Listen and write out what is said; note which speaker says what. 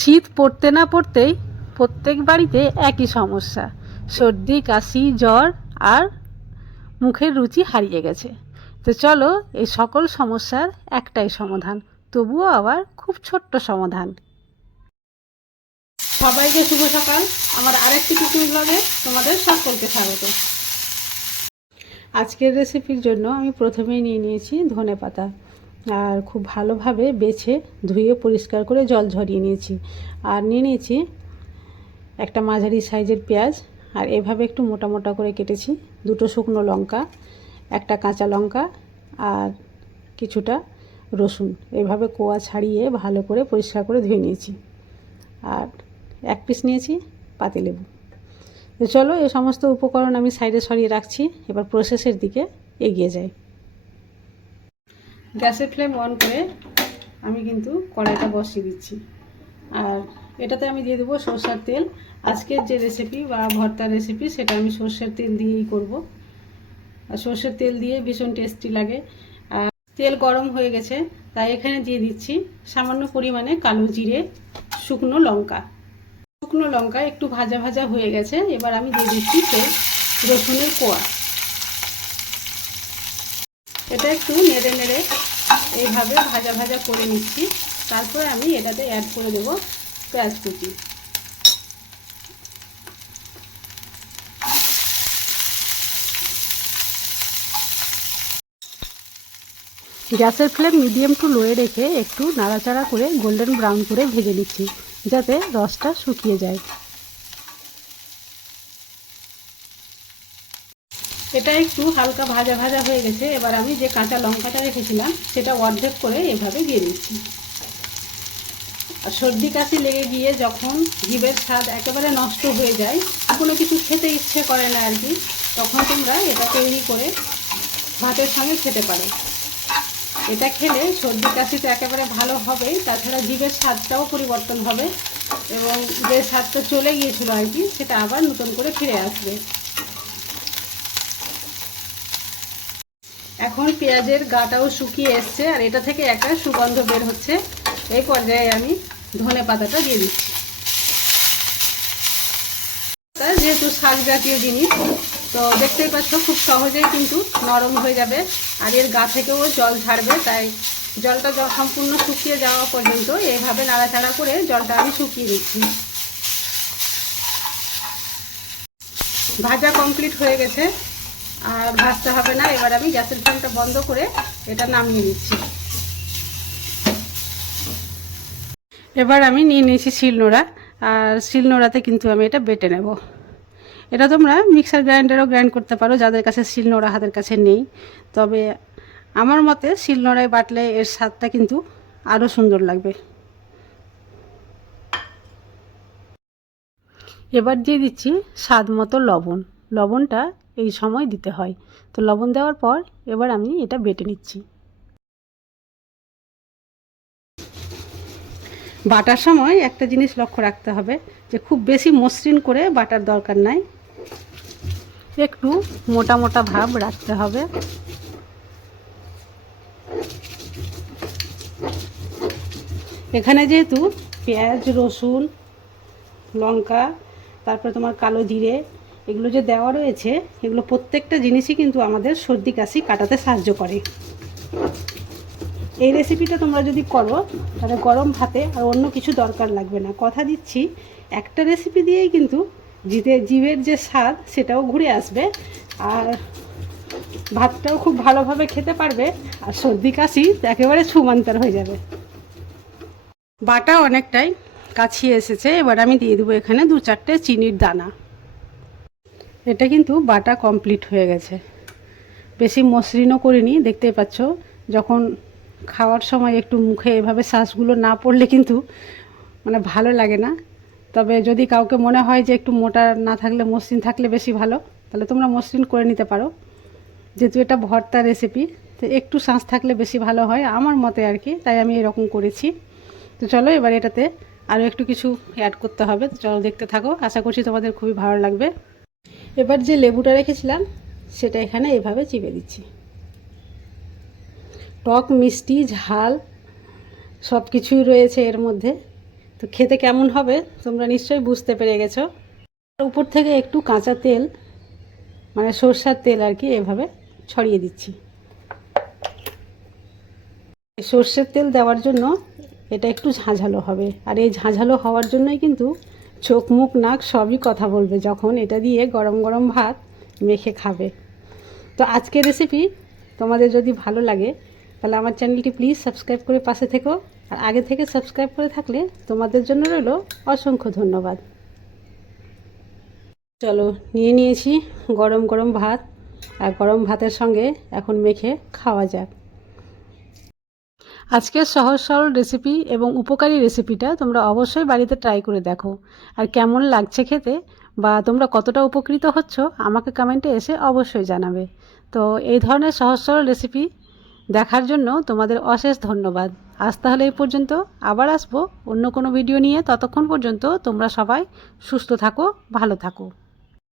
Speaker 1: শীত পড়তে না পড়তেই প্রত্যেক বাড়িতে একই সমস্যা। সর্দি, কাশি, জ্বর আর মুখের রুচি হারিয়ে গেছে। তো চলো এই সকল সমস্যার একটাই সমাধান, তবুও আবার খুব ছোট্ট সমাধান। সবাইকে শুভ সকাল। আমার আরেকটি কুকিং ব্লগে তোমাদের সকলকে স্বাগত। আজকের রেসিপির জন্য আমি প্রথমেই নিয়ে নিয়েছি ধনে পাতা আর খুব ভালোভাবে বেছে, ধুয়ে, পরিষ্কার করে জল ঝরিয়ে নিয়েছি। আর নিয়ে নিয়েছি একটা মাঝারি সাইজের পেঁয়াজ, আর এভাবে একটু মোটা মোটা করে কেটেছি। দুটো শুকনো লঙ্কা, একটা কাঁচা লঙ্কা, আর কিছুটা রসুন। এভাবে কোয়া ছাড়িয়ে ভালো করে পরিষ্কার করে ধুয়ে নিয়েছি। আর এক পিস নিয়েছি পাতিলেবু চলো এই সমস্ত উপকরণ আমি সাইডে সরিয়ে রাখছি। এবার প্রসেসের দিকে এগিয়ে যাই। গ্যাসের ফ্লেম অন করে আমি কিন্তু কড়াইটা বসিয়ে দিচ্ছি। আর এটাতে আমি দিয়ে দেবো সর্ষের তেল। আজকের যে রেসিপি বা ভর্তার রেসিপি সেটা আমি সর্ষের তেল দিয়েই করব। আর সর্ষের তেল দিয়ে ভীষণ টেস্টি লাগে। আর তেল গরম হয়ে গেছে, তাই এখানে দিয়ে দিচ্ছি সামান্য পরিমাণে কালো জিরে, শুকনো লঙ্কা। শুকনো লঙ্কা একটু ভাজা ভাজা হয়ে গেছে, এবার আমি দিয়ে দিচ্ছি সেই রসুনের কোয়া। এটা একটু নেড়ে নেড়ে এইভাবে ভাজা ভাজা করে নিচ্ছি। তারপরে আমি এটাতে অ্যাড করে দেব পেঁয়াজ কুচি। গ্যাসের ফ্লেম মিডিয়াম টু লোয়ে রেখে একটু নাড়াচাড়া করে গোল্ডেন ব্রাউন করে ভেজে নিচ্ছি, যাতে রসটা শুকিয়ে যায়। এটা একটু হালকা ভাজা ভাজা হয়ে গেছে। এবার আমি যে কাঁচা লঙ্কাটা রেখেছিলাম, সেটা অর্ধেক করে এভাবে দিয়ে দিচ্ছি। আর সর্দি কাশি লেগে গিয়ে যখন জীবের স্বাদ একেবারে নষ্ট হয়ে যায়, কোনো কিছু খেতে ইচ্ছে করে না আর কি, তখন তোমরা এটা তৈরি করে ভাতের সঙ্গে খেতে পারো। এটা খেলে সর্দি কাশি তো একেবারে ভালো হবেই, তাছাড়া জীবের স্বাদটাও পরিবর্তন হবে এবং যে স্বাদটা চলে গিয়েছিল আর কি, সেটা আবার নতুন করে ফিরে আসবে। এখন পেঁয়াজের গাটাও শুকিয়ে এসছে আর এটা থেকে একটা সুগন্ধ বের হচ্ছে। এই পর্যায়ে আমি ধনে পাতাটা দিয়ে দিচ্ছি। যেহেতু শাক জাতীয় জিনিস, তো দেখতেই পাচ্ছ খুব সহজেই কিন্তু নরম হয়ে যাবে আর এর গা থেকেও জল ছাড়বে তাই জলটা সম্পূর্ণ শুকিয়ে যাওয়া পর্যন্ত এইভাবে নাড়াচাড়া করে জলটা আমি শুকিয়ে দিচ্ছি। ভাজা কমপ্লিট হয়ে গেছে। আর ভাজতে হবে না, এবার আমি গ্যাসের ফ্লেমটা বন্ধ করে এটা নামিয়ে নিচ্ছি। এবার আমি নিয়ে নিয়েছি শিলনোড়া, আর শিলনোড়াতে কিন্তু আমি এটা বেটে নেব। এটা তোমরা মিক্সার গ্রাইন্ডারও গ্রাইন্ড করতে পারো, যাদের কাছে শিলনোড়া হাতের কাছে নেই। তবে আমার মতে শিলনোড়ায় বাটলে এর স্বাদটা কিন্তু আরও সুন্দর লাগবে। এবার দিয়ে দিচ্ছি স্বাদ মতো লবণ। লবণটা এই সময় দিতে হয়। তো লবণ দেওয়ার পর এবার আমি এটা বেটে নিচ্ছি। বাটার সময় একটা জিনিস লক্ষ্য রাখতে হবে যে খুব বেশি মসৃণ করে বাটার দরকার নাই। একটু মোটা মোটা ভাব রাখতে হবে। এখানে যেহেতু পেঁয়াজ, রসুন, লঙ্কা, তারপরে তোমার কালো জিরে এগুলো যে দেওয়া রয়েছে, এগুলো প্রত্যেকটা জিনিসই কিন্তু আমাদের সর্দি কাশি কাটাতে সাহায্য করে। এই রেসিপিটা তোমরা যদি করো, তাহলে গরম ভাতে আর অন্য কিছু দরকার লাগবে না। কথা দিচ্ছি, একটা রেসিপি দিয়েই কিন্তু জিতে জীবের যে স্বাদ, সেটাও ঘুরে আসবে। আর ভাতটাও খুব ভালোভাবে খেতে পারবে, আর সর্দি কাশি একেবারে ছুমান্তর হয়ে যাবে। বাটা অনেকটাই কাছিয়ে এসেছে, এবার আমি দিয়ে দেবো এখানে দু চারটে চিনির দানা। এটা কিন্তু বাটা কমপ্লিট হয়ে গেছে। বেশি মসৃণও করিনি, দেখতেই পাচ্ছ। যখন খাওয়ার সময় একটু মুখে এভাবে শ্বাসগুলো না পড়লে কিন্তু মানে ভালো লাগে না। তবে যদি কাউকে মনে হয় যে একটু মোটা না থাকলে, মসৃণ থাকলে বেশি ভালো, তাহলে তোমরা মসৃণ করে নিতে পারো। যেহেতু এটা ভর্তা রেসিপি তো একটু শ্বাস থাকলে বেশি ভালো হয় আমার মতে আর কি, তাই আমি এরকম করেছি। তো চলো এবার এটাতে আরও একটু কিছু অ্যাড করতে হবে। তো চলো দেখতে থাকো। আশা করছি তোমাদের খুবই ভালো লাগবে। এবার যে লেবুটা রেখেছিলাম, সেটা এখানে এভাবে চিপে দিচ্ছি। টক, মিষ্টি, ঝাল সব কিছুই রয়েছে এর মধ্যে। তো খেতে কেমন হবে, তোমরা নিশ্চয়ই বুঝতে পেরে গেছো। উপর থেকে একটু কাঁচা তেল মানে সর্ষার তেল আর কি, এভাবে ছড়িয়ে দিচ্ছি। সর্ষের তেল দেওয়ার জন্য এটা একটু ঝাঁঝালো হবে। আর এই ঝাঁঝালো হওয়ার জন্যই কিন্তু চোখ, মুখ, নাক সবই কথা বলবে যখন এটা দিয়ে গরম গরম ভাত মেখে খাবে। তো আজকের রেসিপি তোমাদের যদি ভালো লাগে, তাহলে আমার চ্যানেলটি প্লিজ সাবস্ক্রাইব করে পাশে থেকো। আর আগে থেকে সাবস্ক্রাইব করে থাকলে তোমাদের জন্য রইল অসংখ্য ধন্যবাদ। চলো, নিয়ে নিয়েছি গরম গরম ভাত। আর গরম ভাতের সঙ্গে এখন মেখে খাওয়া যাক। আজকের সহজ সরল রেসিপি এবং উপকারী রেসিপিটা তোমরা অবশ্যই বাড়িতে ট্রাই করে দেখো। আর কেমন লাগছে খেতে বা তোমরা কতটা উপকৃত হচ্ছ, আমাকে কমেন্টে এসে অবশ্যই জানাবে। তো এই ধরনের সহজ সরল রেসিপি দেখার জন্য তোমাদের অশেষ ধন্যবাদ। আজ তাহলে এই পর্যন্ত। আবার আসব অন্য কোনো ভিডিও নিয়ে। ততক্ষণ পর্যন্ত তোমরা সবাই সুস্থ থাকো, ভালো থাকো।